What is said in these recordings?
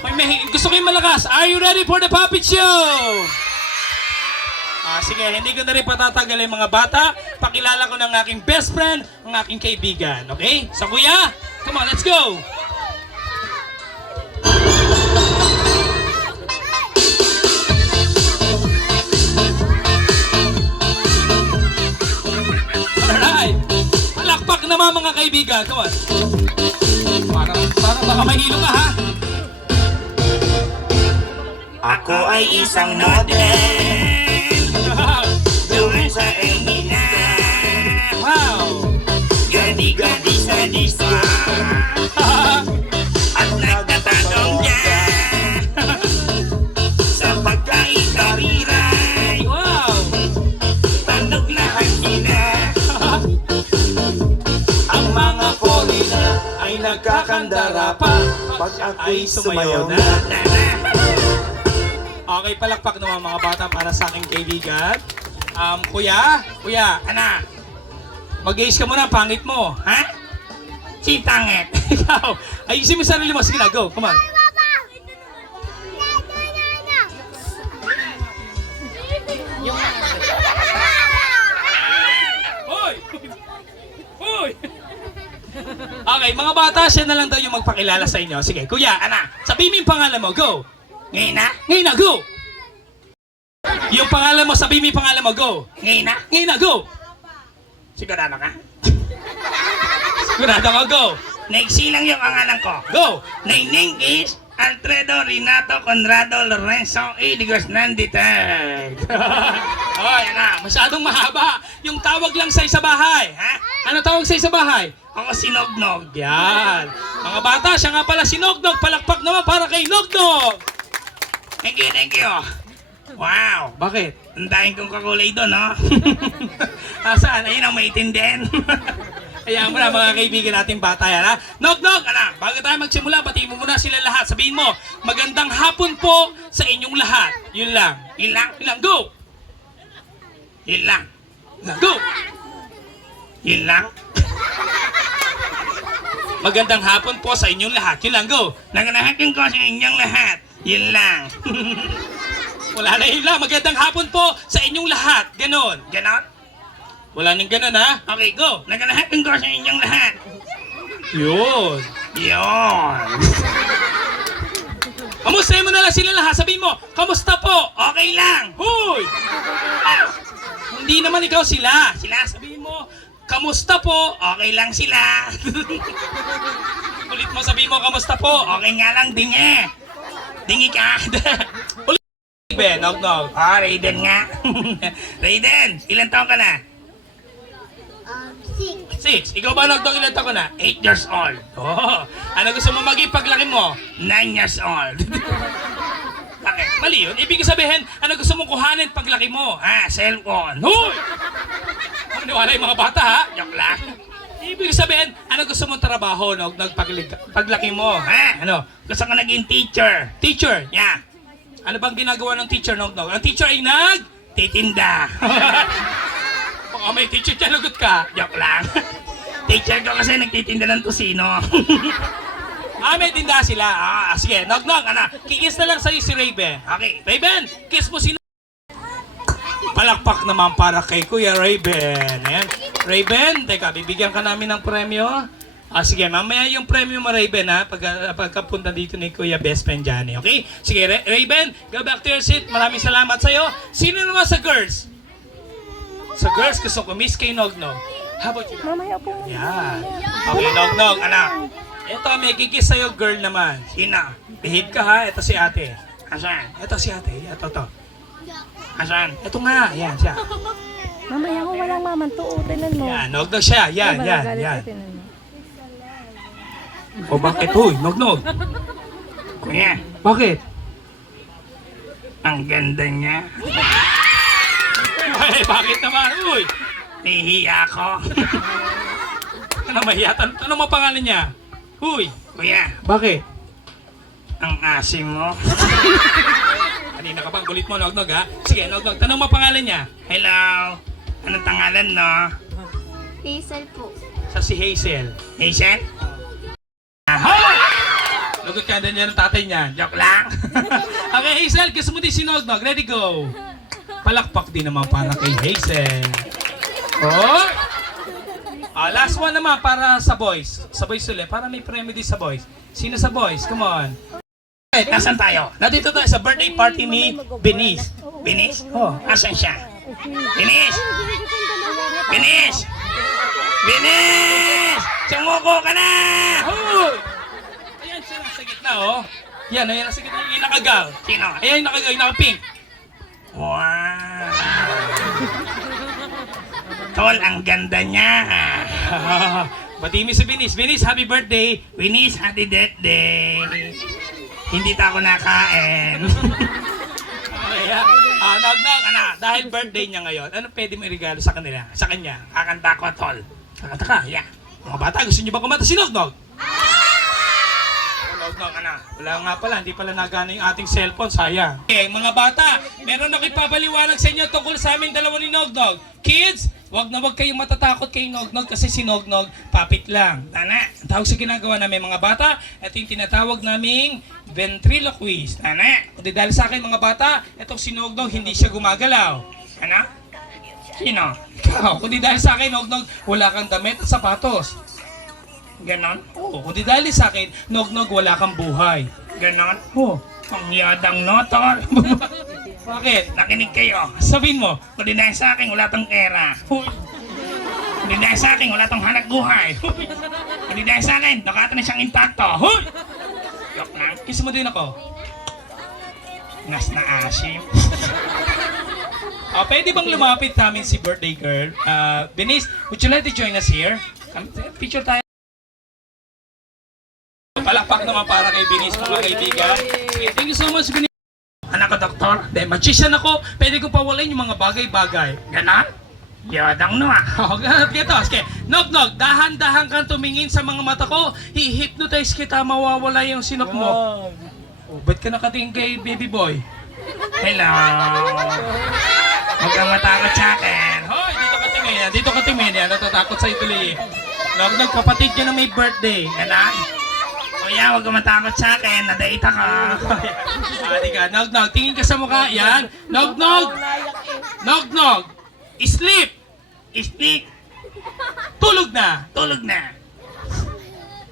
Gusto ko yung malakas. Are you ready for the puppet show? Sige, hindi ko na rin patatagal yung mga bata. Pakilala ko ng aking best friend, ang aking kaibigan. Okay? So kuya, come on, let's go! Alright! Palakpak naman mga kaibigan. Come on. Parang baka mahilo ka ha? Ako ay isang model doon sa Enina. Wow! Gadi-gadi sa disa at nagtatanong niya sa pagkain-kariray. Wow! Tanog lahat sila. Ang mga polina ay nagkakandara pa pag ako'y sumayaw na. Okay, palakpak naman mga bata para sa aking kaibigan. Kuya, Anak, mag-ace ka muna, pangit mo. ha? Si Tangit. Ikaw, ayusin mo yung sarili mo. Sige na, go, come on. Hoy! Hoy! Okay, mga bata, siya na lang daw yung magpakilala sa inyo. Sige, kuya, anak, sabihin mo yung pangalan mo, go! Ngayon na? Ngayon na, go! Yung pangalan mo, sabihin mo yung pangalan mo, go! Ngayon na? Ngayon na, go! Sigurado ka? Sigurado ka, go! Naigsilang yung pangalan ko. Go! My name is Alfredo Renato Conrado Lorenzo E. Digos Nanditag. Oh, yan na, masyadong mahaba. Yung tawag lang sa bahay. Ha? Ano tawag sa bahay? Ako si Nognog. Yan. Mga bata, siya nga pala si Nognog. Palakpak naman para kay Nognog. Thank you. Wow, Bakit? ang dahil kong kakulay doon, no? Saan? Ayun ang maitin din. Hayaan mo na mga kaibigan natin bata yan, ha? Nognog, anak, bago tayo magsimula, batiin mo muna sila lahat. Sabihin mo, magandang hapon po sa inyong lahat. Yun lang. Yun lang. Yun lang, go! Yun lang. Yun lang, go! Yun lang. Magandang hapon po sa inyong lahat. Yun lang, go! Naganahakin ko sa inyong lahat. Yun lang. Wala na yun lang. Magandang hapon po sa inyong lahat. Ganon. Ganon? Wala nang ganon, ha? Okay, go. Naganahakin ko sa inyong lahat. Yun. Yun. Kamustahin mo na lang sila lahat. Sabihin mo, kamusta po? Okay lang. Hoy! Hindi naman ikaw sila. Sila, Sabihin mo, kamusta po? okay lang sila. Ulit mo, sabihin mo, kamusta po? Okay nga lang, dingi. Dingi ka. Ulit. Ben, nog. Raiden nga. Raiden, ilan taon ka na? 6. Ikaw ba, Nogdog, ilan taon ka na? 8 years old. Oh, ano gusto mo maging paglaki mo? 9 years old. Bakit? Mali yun. Ibig sabihin, ano gusto mong kuhanin paglaki mo? Cellphone. Hoy! Maniwala yung mga bata, ha? Joke lang. Ibig sabihin, ano gusto mong trabaho, Nogdog, paglaki mo? Ano? Gusto ko naging teacher. Teacher. Yeah. Ano bang ginagawa ng teacher, Nogdog? Ang teacher ay Titinda. Baka may teacher dyan, lagot ka. Joke lang. Teacher ko kasi nagtitinda ng tusino. May tinda sila. Sige, Nogdog, kikis na lang sa'yo si Raven. Okay. Raven, kiss mo si Palakpak naman para kay Kuya Raven. Ayan. Raven, teka, bibigyan ka namin ng premyo. Sige, mamaya yung premyo mo, Raven, ha? Pagkapunta dito ni Kuya Best Friend Johnny, okay? Sige, Raven, go back to your seat. Maraming salamat sa'yo. Sino naman sa girls? Sa girls, gusto ko miss kay Nognog. How about you? Mamaya po. Yan. Okay, Nognog, anak. Ito, may kikis sa'yo, girl naman. Sino? Behave ka, ha? Ito si ate. Asan? Ito si ate. Ito, to. Asan? Ito nga. Yan, siya. Mamaya mo walang mamantuutin mo. Yan, Nognog siya. Yan. O bakit? Uy, Nognog. Kuya, Bakit? ang ganda niya. Ay, bakit naman? Uy! Nahihiya ako. Ano mahiya? Ano mo pangalan niya? Uy! Kuya, Bakit? ang asim mo. Kanina ka bang kulit mo, Nognog, ha? Sige, Nognog, tanong mo pangalan niya. Hello. Anong tangalan, no? Hazel po. Sa si Hazel. Hazel? Hoy! Lagot ka din yan ng tatay niya. Joke lang. Okay, Hazel, gusto mo din si Nognog. Ready, go. Palakpak din naman para kay Hazel. Oh! Last one naman para sa boys. Sa boys ulit. Para may premyo din sa boys. Sino sa boys? Come on. Eh, nasan tayo? Nandito tayo sa birthday party ni Benice. Binis? Oh. Asan siya? Binis! Binis! Binis! Sumuko ka na! Oh! Ayan siya nasa gitna, oh. Yan, ayan nasa gitna. Yung nakagal. Sino? Ayan yung nakagal, yung naka-pink. Wow! Tol, ang ganda niya. Bati mo si Benice. Benice, happy birthday. Binis, happy birthday. Hindi ta ako nakain. Ayan. Nognog, dahil birthday niya ngayon, ano pwede mo irigalo sa kanila? Sa kanya? Kakanta ko, tol. Kakanta ka? Yeah. Mga bata, gusto niyo ba kumanta si Nognog? Nognog, wala nga pala, hindi pala nagana yung ating cellphone, sayang. Okay, mga bata, meron ako ipapaliwanag sa inyo tungkol sa amin dalawa ni Nognog. Kids, wag na wag kayong matatakot kay Nognog kasi si Nognog, papit lang. Tana, ang tawag sa ginagawa namin mga bata, ito yung tinatawag naming ventriloquist. Tana, o di dahil sa akin mga bata, itong si Nognog hindi siya gumagalaw. Ano? Sino? Ikaw, kundi dahil sa akin, Nognog, wala kang damit at sapatos. Ganon? Oo, kundi dahil sa akin, Nognog, wala kang buhay. Ganon? Oo. Ang yadang no, tol. Bakit? Nakinig kayo. Sabihin mo. Kundi dahil sa akin, wala tong pera. Kundi dahil sa akin, wala tong hanap buhay. Kundi dahil sa akin, nakata na siyang impacto. Hoy! Joke lang. Kiss mo din ako. Nas na asim. Pwede bang lumapit namin si birthday girl? Denise, would you like to join us here? Picture tayo. Palakpak naman para kay Denise, mga kaibigan. Okay, thank you so much, Denise. Anak ko, doktor. Then, magician ako. Pwede kong pawalain yung mga bagay-bagay. Ganon? Yadang no ah. Ito, okay. Nog, dahan-dahan kang tumingin sa mga mata ko. I-hypnotize kita, mawawala yung sinok mo. Oh, ba't ka nakatingin kay baby boy? Hello. Huwag kang matakot sa akin. Hoy, dito ka tingin yan. Natatakot sa'yo tuloy eh. Nog, kapatid niya na may birthday. Ganon? Kuya, huwag kang matakot sa akin. Nadaita ka. Adi ka, Nog, tingin ka sa mukha. Yan. Nog. Sleep. Speak. Tulog na. Tulog na.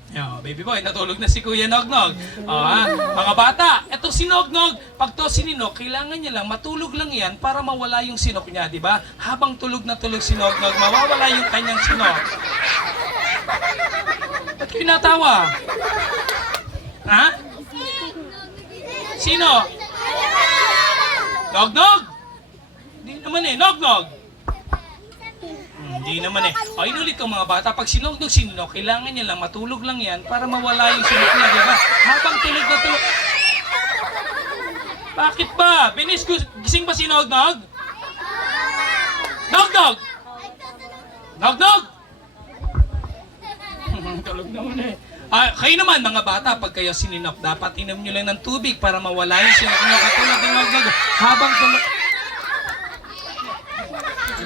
Yo, baby boy, natulog na si Kuya Nognog. Mga bata, eto si Nognog, pag to sininok, kailangan niya lang, matulog lang yan para mawala yung sinok niya, di ba? Habang tulog na tulog si Nognog, mawawala yung kanyang sinok. Ba't kayo natawa? Ha? Sino? Nognog? Hindi naman eh, Nognog. Hindi naman eh. Inulit ko mga bata, pag sinugnog sinok, kailangan niya lang, matulog lang yan para mawala yung sinok niya, di ba? Habang tulog na tulog. Bakit ba? Binis, gising ba si Nognog? Nognog! Nognog! Tulog naman eh. Kayo naman mga bata, pag kayo sininok, dapat inom nyo lang ng tubig para mawala yung sinok niya. Katulad ng Nognog, habang tulog.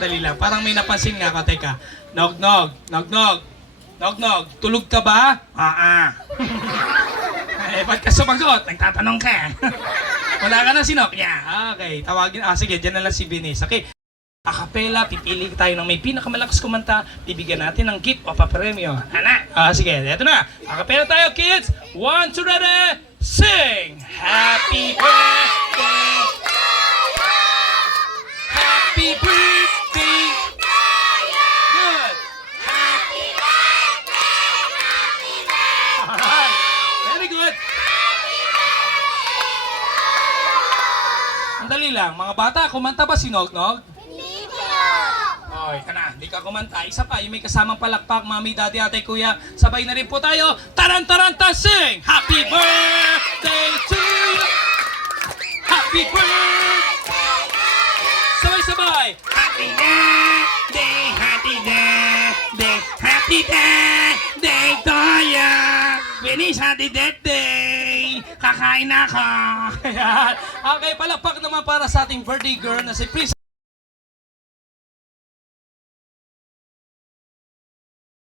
Dali lang, parang may napansin nga ako. Teka, Nognog, tulog ka ba? Ba't ka sumagot? Nagtatanong ka. Wala ka na sinok? Yeah, okay, tawagin. Sige, dyan na lang si Venice. Okay, acapella, pipili tayo ng may pinakamalakas kumanta, bibigyan natin ng gift o papremyo. Sige, eto na. Acapella tayo, kids. 1, 2, ready, sing! Happy birthday! Happy birthday! Good! Alright, very good. Ang dali lang, mga bata, kumanta ba si Nognog? Oy, hindi ka kumanta. Isa pa, yung may kasamang palakpak, mami, daddy, ate, kuya. Sabay na rin po tayo. Taran-taranta, sing! Happy birthday to you! Happy birthday! Sabay-sabay! Happy birthday, happy birthday, happy birthday to you. Binis, happy birthday. Kakain na ako. Ayan. Okay, palakpak naman para sa ating birthday girl na si Prince.